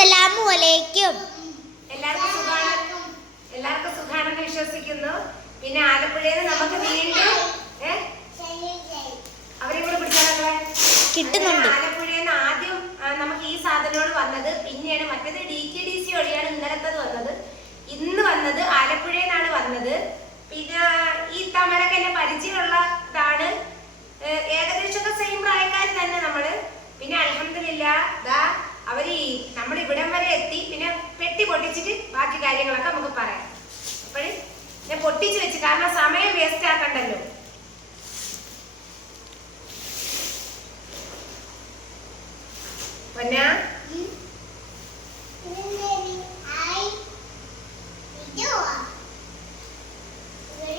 അസ്സലാമുഅലൈക്കും. എല്ലാവർക്കും സുഖാണെന്ന് വിശ്വസിക്കുന്നു. പിന്നെ ആലപ്പുഴയിൽ നിന്ന് നമുക്ക് വീണ്ടും അവരെ കൂടെ പിടിച്ചാലേ കിട്ടുന്നുണ്ട്. ആലപ്പുഴയിൽ നിന്ന് ആദ്യം നമുക്ക് ഈ സാധനോട് വന്നത്, പിന്നെയാണ് മറ്റേത് DKDC വഴിയാണ് ഇന്നലത്തത് വന്നത്. ഇന്ന് വന്നത് ആലപ്പുഴയിൽ നിന്നാണ് വന്നത്. പിന്നെ ഈ തമരൊക്കെ എന്നെ പരിചയമുള്ള ഇതാണ്. ഏകദേശമൊക്കെ സെയിം പ്രായക്കാർ തന്നെ നമ്മള്. പിന്നെ അൽഹംദുലില്ലാ അവര് നമ്മൾ ഇവിടം വരെ എത്തി. പിന്നെ പെട്ടി പൊട്ടിച്ചിട്ട് ബാക്കി കാര്യങ്ങളൊക്കെ നമുക്ക് പറയാം. അപ്പോഴേ ഞാൻ പൊട്ടിച്ച് വെച്ച്, കാരണം സമയം വേസ്റ്റ് ആക്കണ്ടല്ലോ.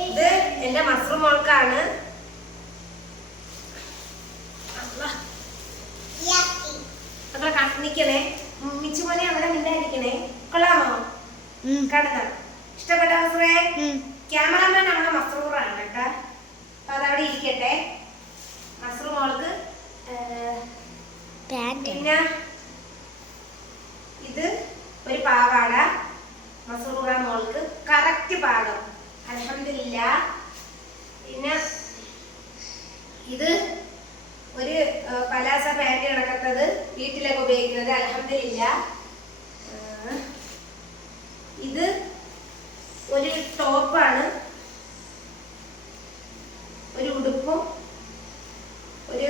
ഇത് എന്റെ മസ്റൂ മോൾക്കാണ്. അത്ര കണ്ണിക്കണേ മിച്ചുമോനെ, അങ്ങനെ മിണ്ടായിരിക്കണേ. കൊള്ളാമോ? കടന്ന ഇഷ്ടപ്പെട്ട മസ്റൂറേ? ക്യാമറാമാൻ നമ്മുടെ മസ്റൂറാണ് കേട്ടാ. അപ്പൊ അതവിടെ ഇരിക്കട്ടെ. മസ്റൂ മോൾക്ക് പിന്നെ ഇത് ഒരു പാവാട. മസ്റൂറ മോൾക്ക് കറക്റ്റ് പാകം, അൽഹംദുലില്ലാ. പിന്നെ ഇത് ഒരു പലാസ പാൻറ് കിടക്കുന്നത്, വീട്ടിലൊക്കെ ഉപയോഗിക്കുന്നത്, അൽഹംദുലില്ലാ. ഇത് ഒരു ടോപ്പാണ്, ഒരു ഉടുപ്പും ഒരു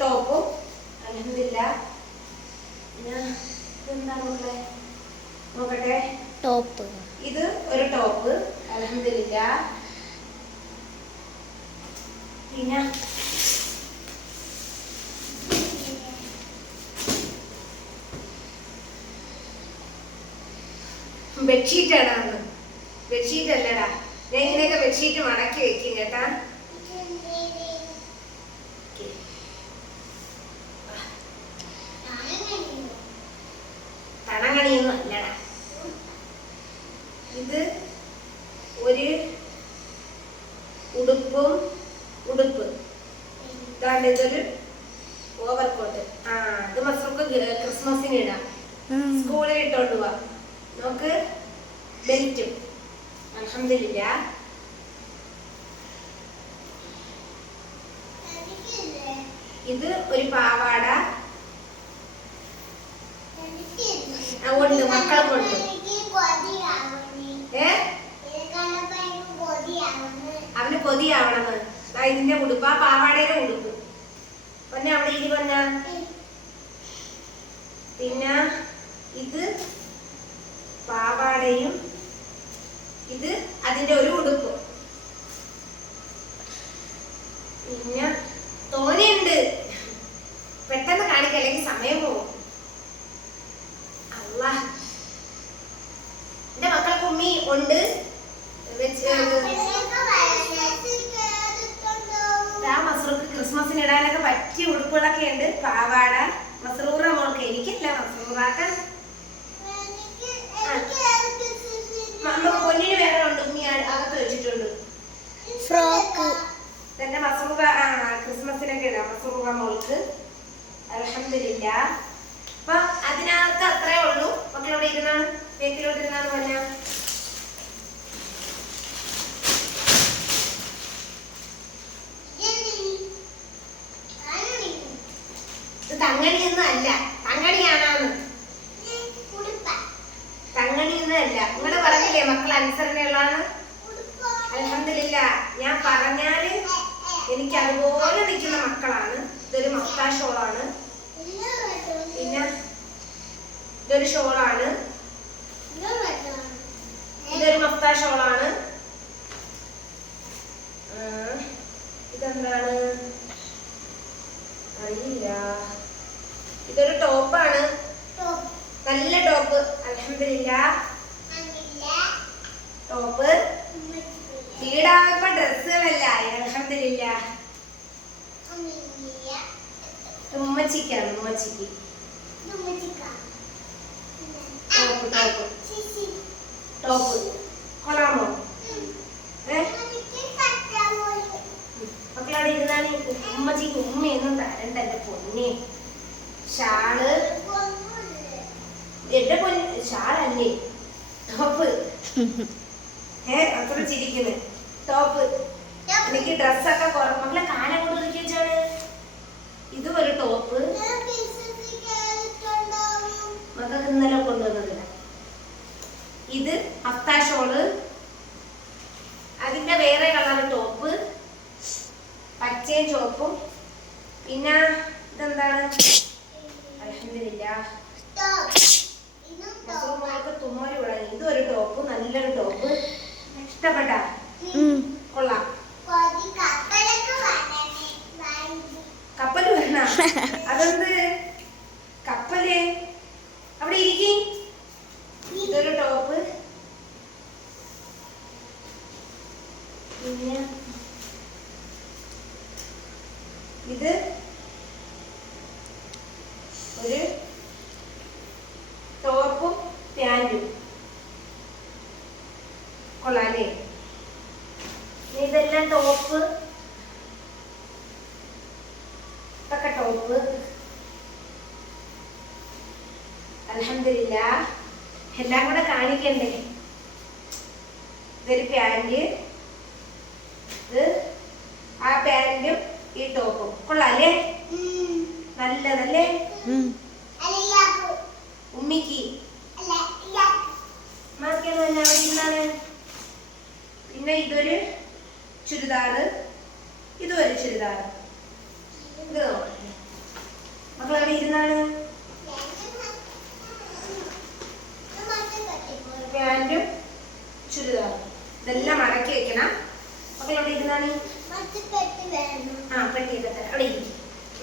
ടോപ്പും, അൽഹംദുലില്ലാ. എന്താ നോക്കട്ടെ നോക്കട്ടെ ടോപ്പ്. ഇത് ഒരു ടോപ്പ്, അൽഹംദുലില്ലാ. പിന്നെ ബെഡ്ഷീറ്റാണ്. അന്ന് ബെഡ്ഷീറ്റ് അല്ലടാ, ഞാൻ ഇങ്ങനെയൊക്കെ ബെഡ്ഷീറ്റ് മടക്കി വെക്കും കേട്ടാ. തണങ്ങണിയൊന്നും അല്ലടാ. ഇത് ഒരു ഉടുപ്പ്. ഇതാണ്ട് ഇതൊരു ഓവർകോട്ട്. ഇത് മസ്റൂക്ക് ക്രിസ്മസിന് ഇടാം, സ്കൂളിൽ ഇട്ടോണ്ട് പോവാ. നോക്ക്, ബെൽറ്റും, അൽഹംദുലില്ലാ. ഇത് ഒരു പാവാട ഉണ്ട്, മക്കൾക്കുണ്ട്. അവന് കൊതിയാവണമെന്ന്. ഇതിന്റെ ഉടുപ്പ്, ആ പാവാടയുടെ ഉടുപ്പ്. പിന്നെ അവിടെ ഇരി പറഞ്ഞ. പിന്നെ ഇത് പാവാടയും, ഇത് അതിന്റെ ഒരു ഉടുപ്പ്. പിന്നെ തോനെയുണ്ട്, പെട്ടെന്ന് കാണിക്കാം അല്ലെങ്കിൽ സമയം പോകും. അല്ലാ, എന്റെ മക്കൾക്ക് ഉമ്മി ഉണ്ട്. മസ്റൂർക്ക് ക്രിസ്മസിന് ഇടാനൊക്കെ പറ്റിയ ഉടുപ്പുകളൊക്കെ ഉണ്ട്. പാവാട മസ്റൂറ മോൾക്ക്, എനിക്കല്ല മസ്റൂറാക്ക. പൊന്നിന് വേറെ ഉണ്ട്, ഉമ്മി അകത്ത് വെച്ചിട്ടുണ്ട്. ഫ്രോക്ക് എന്റെ മസ്റൂറ ക്രിസ്മസിനൊക്കെ ഇടാം മസ്റൂറ മോൾക്ക്, അൽഹംദുലില്ലാ. അപ്പൊ അതിനകത്ത് അത്രേ ഉള്ളൂ. മക്കളവിടെ ഇരുന്നാണ്, ബേക്കിലോട്ട് ഇരുന്നാണ് പറഞ്ഞ. ഇത് തങ്ങണിയൊന്നും അല്ല, തങ്ങണിയാണാന്ന്. തങ്ങണിയൊന്നും അല്ല. നിങ്ങള് പറഞ്ഞില്ലേ മക്കൾ അനുസരണയുള്ളതാണ്. അൽഹംദുലില്ലാ, ഞാൻ പറഞ്ഞാല് എനിക്ക് അതുപോലെ നിൽക്കുന്ന മക്കളാണ്. ഇതൊരു മഫ്താ ഷോളാണ്. പിന്നെ ഇതൊരു ഷോളാണ്, ഇതൊരു മഫ്താ ഷോളാണ്. ഇതെന്താണ് അറിയില്ല. ഇതൊരു ടോപ്പാണ്, നല്ല ടോപ്പ്, അൽഹംദുലില്ലാ. ടോപ്പ് വീടാകുമ്പോ ഡ്രസ്സുകളല്ല, അൽഹംദുലില്ലാ. ഉമ്മച്ചിക്കാണ്, ഉമ്മച്ചിക്ക് ടോപ്പ് കൊള്ളാമോ? മക്കളവിടെ ഇരുന്നാണ്. ഉമ്മച്ചിക്ക് ഉമ്മയൊന്നും തരണ്ട എന്റെ പൊന്നെ. ഷാള് എന്റെ പൊന്ന് ഷാളല്ലേ ടോപ്പ്. അത്ര ചിരിക്കുന്നത് ടോപ്പ്. എനിക്ക് ഡ്രസ്സൊക്കെ മക്കളെ കാലം കൊണ്ട് ഒതുക്കി വെച്ചാണ്. ഇതും ഒരു ടോപ്പ്. മക്കൾക്ക് ഇന്നലെ കൊണ്ടുവന്നതില്ല. ഇത് അഫ്താഷോള്. അതിന്റെ വേറെ കളർ ടോപ്പ്, പച്ചയും ചുവപ്പും. പിന്നെ ഇതെന്താണ്? അൽഹംദുലില്ലാഹ് തുമ്മല് തുടങ്ങി. ഇതൊരു ടോപ്പ്, നല്ലൊരു ടോപ്പ്. ഇഷ്ടപ്പെട്ട? കൊള്ളാം. കപ്പല് വേണ? അതെന്ത് കപ്പല്? അവിടെ ഇരിക്കും. ഇതൊരു ടോപ്പ്. പിന്നെ ഇത് ഒരു ടോപ്പും പാന്റും. കൊള്ളാല്ലേ? ഇതെല്ലാം ടോപ്പ്. ഇതൊക്കെ ടോപ്പ്. അൽഹംദുലില്ലാഹ് എല്ലാം കൂടെ കാണിക്കണ്ടേ? ഇതൊരു പാന്റ്. ഇത് ആ പാന്റും ഈ ടോപ്പും. കൊള്ളാല്ലേ? നല്ലതല്ലേ? ഉമ്മിക്ക് മാർക്കാണ്. പിന്നെ ഇതൊരു ചുരിദാറ്, ഇതും ഒരു ചുരിദാറ്. ഇത് മക്കൾ എവിടെ ഇരുന്നാണ്? പാന്റും ചുരിദാറും. ഇതെല്ലാം മടക്കി വെക്കണം. മക്കൾ എവിടെ ഇരുന്നാണ്? ആ പെട്ടിയൊക്കെ തരാം. അവിടെ ഇരിക്കും.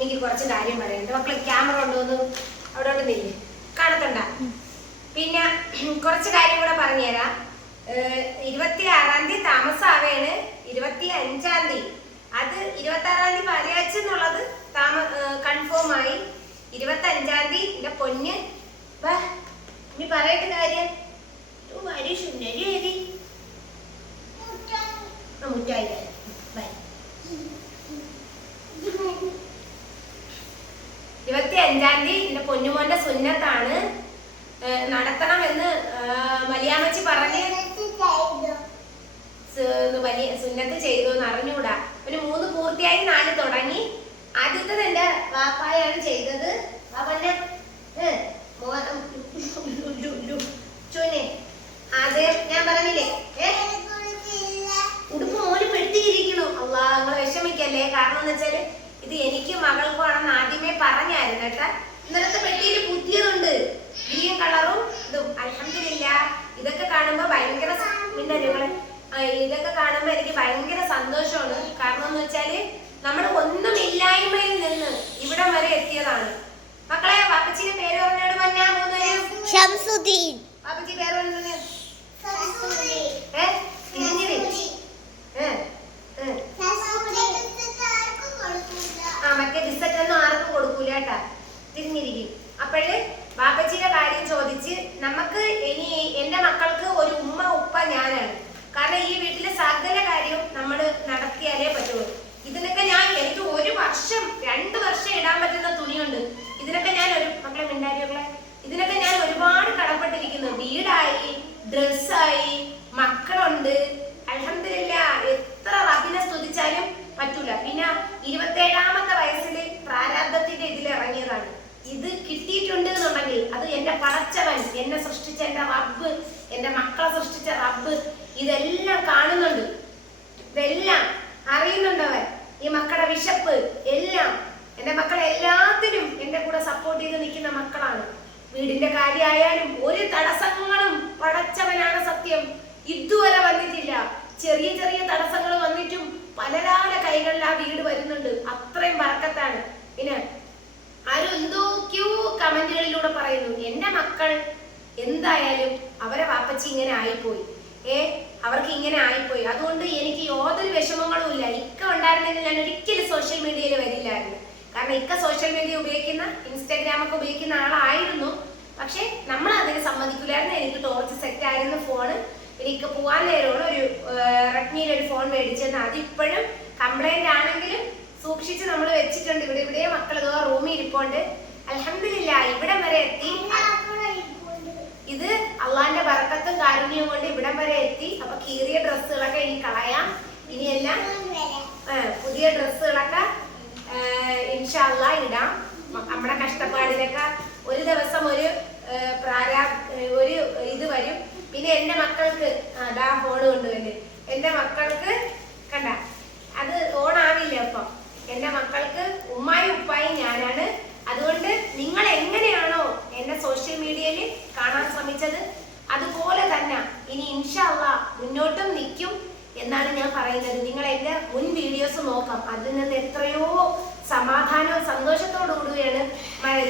എനിക്ക് കുറച്ച് കാര്യം പറയുന്നുണ്ട്. മക്കൾ ക്യാമറ കൊണ്ടുവന്ന് അവിടെ നെയ്യ് കാണത്തണ്ട. പിന്നെ കുറച്ച് കാര്യം കൂടെ പറഞ്ഞുതരാം. 26-ാം തീയതി താമസാവേണ്. 25-ാം തീയതി അത് 26-ാം തീയതി പാലയാച്ച് എന്നുള്ളത് കൺഫേം ആയി. 25-ാം തീയതി എന്റെ പൊന്ന് ഇനി പറയട്ടെ കാര്യം. മുറ്റായി 25-ാം തീയതി എന്റെ പൊന്നുമോന്റെ സുന്നത്താണ്. നടത്തണമെന്ന് വലിയാമ്മച്ചി പറഞ്ഞ് വലിയ സുന്നത്ത് ചെയ്തു എന്ന് അറിഞ്ഞൂടാ. പിന്നെ 3 പൂർത്തിയായി, 4 തുടങ്ങി. ആദ്യത്തത് എന്റെ വാപ്പായാണ് ചെയ്തത്. ആദ്യം ഞാൻ പറഞ്ഞില്ലേ ഉടുപ്പ് മോന് പെടുത്തിയിരിക്കണു. അള്ളാ നിങ്ങൾ വിഷമിക്കല്ലേ. കാരണം എന്ന് വെച്ചാല് ഇത് എനിക്ക് മകൾക്കും ആണെന്ന് ആദ്യമേ പറഞ്ഞായിരുന്നു കേട്ടാ. ഇന്നലത്തെ പെട്ടിയിൽ പുതിയതുണ്ട്, ഗ്രീൻ കളറും ഇതും. അൽഹംദുലില്ലാഹ് ഇതൊക്കെ കാണുമ്പോ ഭയങ്കര ഇതൊക്കെ കാണുമ്പോ എനിക്ക് ഭയങ്കര സന്തോഷമാണ്. കാരണം എന്ന് വെച്ചാല് നമ്മൾ ഒന്നുമില്ലായ്മയിൽ നിന്ന് ഇവിടം വരെ എത്തിയതാണ്. മക്കളെ വാപ്പച്ചിയുടെ പേര് പറഞ്ഞോട് പറഞ്ഞാ 3 പേരും. ഷംസുദ്ദീൻ. വാപ്പച്ചി പേര് പറഞ്ഞു. മറ്റേ ബിസ്ക്കറ്റ് ഒന്നും ആർക്കും കൊടുക്കൂല കേട്ടാ. തിരിഞ്ഞിരിക്കും. അപ്പോഴ് വാപ്പച്ചിയുടെ കാര്യം ചോദിച്ച് നമുക്ക് ഇനി എന്റെ മക്കൾക്ക് ഒരു ഉമ്മ ഉപ്പ ഞാനാണ്. കാരണം ഈ വീട്ടിലെ സകല കാര്യവും നമ്മൾ നടത്തിയാലേ പറ്റുള്ളൂ. ഇതിനൊക്കെ എനിക്ക് 1 വർഷം 2 വർഷം ഇടാൻ പറ്റുന്ന തുണിയുണ്ട്. ഇതിനൊക്കെ ഞാൻ മക്കളെ മിണ്ടാരികളെ ഇതിനൊക്കെ ഞാൻ ഒരുപാട് കടപ്പെട്ടിരിക്കുന്നു. വീടായി, ഡ്രസ്സായി, മക്കളുണ്ട്. അൽഹംദുലില്ലാഹ് എത്ര റബ്ബിനെ സ്തുതിച്ചാലും പറ്റൂല. പിന്നെ 27-ാമത്തെ വയസ്സിൽ പ്രാരാബ്ദത്തിന്റെ ഇതിൽ ഇറങ്ങിയതാണ്. ഇത് കിട്ടിയിട്ടുണ്ട് എന്നുണ്ടെങ്കിൽ അത് എന്റെ പടച്ചവൻ, എന്നെ സൃഷ്ടിച്ച എന്റെ റബ്ബ്, എന്റെ മക്കളെ സൃഷ്ടിച്ച റബ്ബ് ഇതെല്ലാം കാണുന്നുണ്ട്. ഇതെല്ലാം അറിയുന്നുണ്ടവൻ. ഈ മക്കളുടെ വിശപ്പ് എല്ലാം എന്റെ മക്കളെ എല്ലാത്തിനും എന്റെ കൂടെ സപ്പോർട്ട് ചെയ്ത് നിൽക്കുന്ന മക്കളാണ്. വീടിന്റെ കാര്യമായാലും ഒരു തടസ്സങ്ങളും പടച്ചവനാണ് സത്യം ഇതുവരെ വന്നിട്ടില്ല. ചെറിയ ചെറിയ തടസ്സങ്ങൾ വന്നിട്ടും പലരാളെ കൈകളിൽ ആ വീട് വരുന്നുണ്ട്. അത്രയും ബർക്കത്താണ്. പിന്നെ ആരും എന്തൊക്കെയോ കമന്റുകളിലൂടെ പറയുന്നു എന്റെ മക്കൾ എന്തായാലും അവരെ വാപ്പച്ചി ഇങ്ങനെ ആയിപ്പോയി, അവർക്ക് ഇങ്ങനെ ആയിപ്പോയി. അതുകൊണ്ട് എനിക്ക് യാതൊരു വിഷമങ്ങളും ഇല്ല. ഇക്ക ഉണ്ടായിരുന്നെങ്കിൽ ഞാൻ ഒരിക്കലും സോഷ്യൽ മീഡിയയിൽ വരില്ലായിരുന്നു. കാരണം ഇക്ക സോഷ്യൽ മീഡിയ ഉപയോഗിക്കുന്ന, ഇൻസ്റ്റാഗ്രാമൊക്കെ ഉപയോഗിക്കുന്ന ആളായിരുന്നു. പക്ഷെ നമ്മൾ അതിന് സമ്മതിക്കില്ലായിരുന്നു. എനിക്ക് ടോർച്ച് സെറ്റ് ആയിരുന്നു ഫോണ്. എനിക്ക് പോവാൻ നേരമാണ് ഒരു റെഡ്മിയിൽ ഒരു ഫോൺ മേടിച്ചെന്ന്. അതിപ്പോഴും കംപ്ലൈന്റ് ആണെങ്കിലും സൂക്ഷിച്ച് നമ്മൾ വെച്ചിട്ടുണ്ട്. ഇവിടെ മക്കൾ റൂമിൽ ഇരിപ്പുണ്ട്. അൽഹംദുലില്ലാഹ് ഇവിടം വരെ എത്തി. കഷ്ടപ്പാടിനൊക്കെ ഒരു ദിവസം ഒരു ഒരു ഇത് വരും. പിന്നെ എന്റെ മക്കൾക്ക് അതാ ഫോണ് കൊണ്ടുവല്ലേ, എന്റെ മക്കൾക്ക് കണ്ട അത് ഓണാവില്ല. അപ്പം എന്റെ മക്കൾക്ക് ഉമ്മായും ഉപ്പായും ഞാനാണ്. അതുകൊണ്ട് നിങ്ങൾ എങ്ങനെയാണോ എന്നെ സോഷ്യൽ മീഡിയയിൽ കാണാൻ ശ്രമിച്ചത് അതുപോലെ തന്നെ ഇനി ഇൻഷാ അല്ലാഹ് മുന്നോട്ടും നിൽക്കും എന്നാണ് ഞാൻ പറയുന്നത്. നിങ്ങൾ എന്റെ മുൻ വീഡിയോസ് നോക്കാം, അതിൽ നിന്ന് എത്രയോ സമാധാനവും സന്തോഷത്തോടു കൂടിയാണ്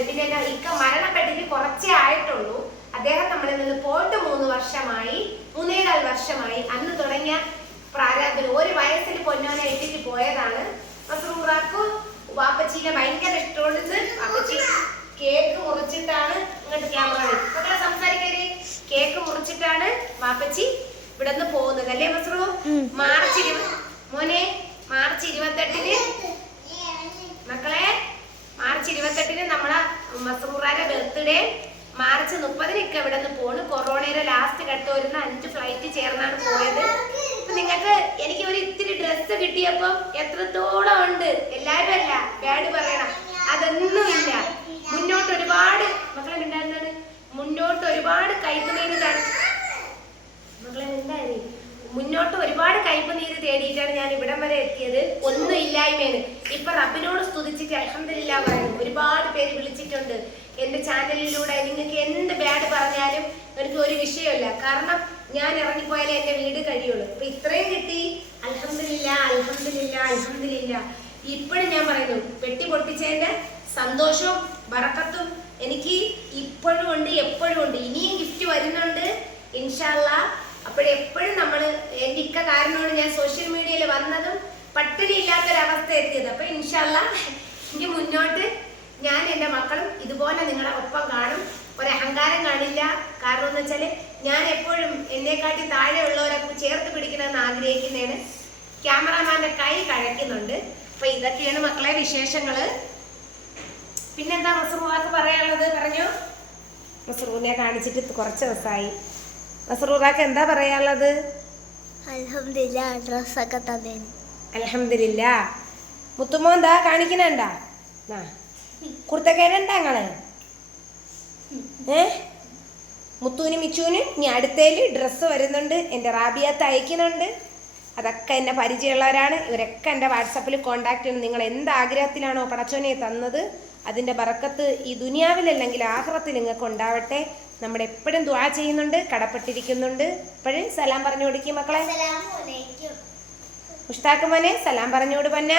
പിന്നെ എന്റെ ഇക്ക മരണപ്പെട്ടിട്ട് കുറച്ചേ ആയിട്ടുള്ളൂ. അദ്ദേഹം നമ്മളിൽ നിന്ന് പോയിട്ട് 3 വർഷമായി, 3.25 വർഷമായി. അന്ന് തുടങ്ങിയ പ്രാരാബ്ദം, ഒരു വയസ്സിൽ പൊന്നോനെ ഇട്ടിട്ട് പോയതാണ്. മസ്റൂറാക്കും വാപ്പച്ചീനെ ഭയങ്കര ഇഷ്ടമുണ്ട്. വാപ്പച്ചി കേക്ക് മുറിച്ചിട്ടാണ് ഇങ്ങോട്ട് ക്യാമറ മക്കളെ സംസാരിക്കരുത്, കേക്ക് മുറിച്ചിട്ടാണ് വാപ്പച്ചി ഇവിടെ നിന്ന് പോകുന്നത് അല്ലേ മസ്റൂ? മോനെ മാർച്ച് 28-ന് മക്കളെ, മാർച്ച് 28-ന് നമ്മളെ മസ്റൂറാന്റെ ബർത്ത്ഡേ. മാർച്ച് 30-നൊക്കെ ഇവിടെ നിന്ന് പോണ്. കൊറോണയുടെ ലാസ്റ്റ് ഘട്ടം വരുന്ന 5 ഫ്ലൈറ്റ് ചേർന്നാണ് പോയത്. നിങ്ങൾക്ക് എനിക്ക് ഒരു ഇത്തിരി ഡ്രസ്സ് കിട്ടിയപ്പോ എത്രത്തോളം ഉണ്ട് എല്ലാരും അല്ല ബാഡ് പറയണം, അതൊന്നുമില്ല. മുന്നോട്ട് ഒരുപാട് മക്കളെ ഉണ്ടായിരുന്നാണ്, മുന്നോട്ട് ഒരുപാട് കൈപ്പുനീര് മക്കളെ ഉണ്ടായി, മുന്നോട്ട് ഒരുപാട് കൈപ്പുനീര് തേടിയിട്ടാണ് ഞാൻ ഇവിടം വരെ എത്തിയത്. ഒന്നും ഇല്ലായ്മേന് ഇപ്പൊ റബ്ബിനോട് സ്തുതിച്ചിട്ട് അൽഹംദുലില്ലാഹ് പറയുന്നു. ഒരുപാട് പേര് വിളിച്ചിട്ടുണ്ട് എന്റെ ചാനലിലൂടെ. നിങ്ങൾക്ക് എന്ത് ബാഡ് പറഞ്ഞാലും എനിക്ക് ഒരു വിഷയമല്ല, കാരണം ഞാൻ ഇറങ്ങിപ്പോയാലേ എന്റെ വീട് കഴിയുള്ളൂ. അപ്പൊ ഇത്രയും കിട്ടി, അൽഹംദുലില്ലാഹ് അൽഹംദുലില്ലാഹ് അൽഹംദുലില്ലാഹ്. ഇപ്പോഴും ഞാൻ പറയുന്നു, പെട്ടി പൊട്ടിച്ചതിന്റെ സന്തോഷവും ബറക്കത്തും എനിക്ക് ഇപ്പോഴും ഉണ്ട്, എപ്പോഴും ഉണ്ട്. ഇനിയും ഗിഫ്റ്റ് വരുന്നുണ്ട് ഇൻഷാ അല്ലാഹ്. അപ്പോഴെപ്പോഴും നമ്മൾ എൻ്റെ ഇക്ക കാരനോട് ഞാൻ സോഷ്യൽ മീഡിയയിൽ വന്നതും പട്ടിണി ഇല്ലാത്തൊരവസ്ഥ എത്തിയത്. അപ്പൊ ഇൻഷാ അല്ലാഹ് എനിക്ക് മുന്നോട്ട് ഞാൻ എൻ്റെ മക്കളും ഇതുപോലെ നിങ്ങളെ ഒപ്പം കാണും. ഒരഹങ്കാരം കാണില്ല. കാരണം എന്ന് വെച്ചാൽ ഞാൻ എപ്പോഴും എന്നെക്കാട്ടി താഴെയുള്ളവരെ ചേർത്ത് പിടിക്കണമെന്ന് ആഗ്രഹിക്കുന്നതാണ്. ക്യാമറാമാന്റെ കൈ കഴക്കുന്നുണ്ട്. അപ്പൊ ഇതൊക്കെയാണ് മക്കളെ വിശേഷങ്ങള്. പിന്നെന്താ മസ്റൂറാക്ക് പറയാനുള്ളത്? പറഞ്ഞോ. മസ്റൂറിനെ കാണിച്ചിട്ട് കുറച്ച് ദിവസമായി. മസ്റൂറാക്ക് എന്താ പറയാനുള്ളത്? അൽഹംദുലില്ലാഹ് ഡ്രസ്സൊക്കെ തന്നേന്. അൽഹംദുലില്ലാഹ്. മുത്തുമോ എന്താ കാണിക്കണണ്ടാ? കുർത്തക്കേടുണ്ടാ നിങ്ങള്? മുത്തൂന് മിച്ചൂന് ഇനി അടുത്തേല് ഡ്രസ്സ് വരുന്നുണ്ട്. എൻ്റെ റാബിയത്ത് അയക്കുന്നുണ്ട്. അതൊക്കെ എന്നെ പരിചയമുള്ളവരാണ്. ഇവരൊക്കെ എൻ്റെ വാട്സപ്പിൽ കോണ്ടാക്ട് ചെയ്യണം. നിങ്ങൾ എന്ത് ആഗ്രഹത്തിലാണോ പടച്ചോനെ തന്നത് അതിൻ്റെ ബറക്കത്ത് ഈ ദുനിയാവിലല്ലെങ്കിൽ ആഖിറത്തിൽ നിങ്ങൾക്ക് ഉണ്ടാവട്ടെ. നമ്മൾ എപ്പോഴും ദുആ ചെയ്യുന്നുണ്ട്, കടപ്പെട്ടിരിക്കുന്നുണ്ട്. എപ്പോഴും സലാം പറഞ്ഞു കൊടുക്കും മക്കളെ. മുഷ്താഖ് മോനെ സലാം പറഞ്ഞോട് പന്ന.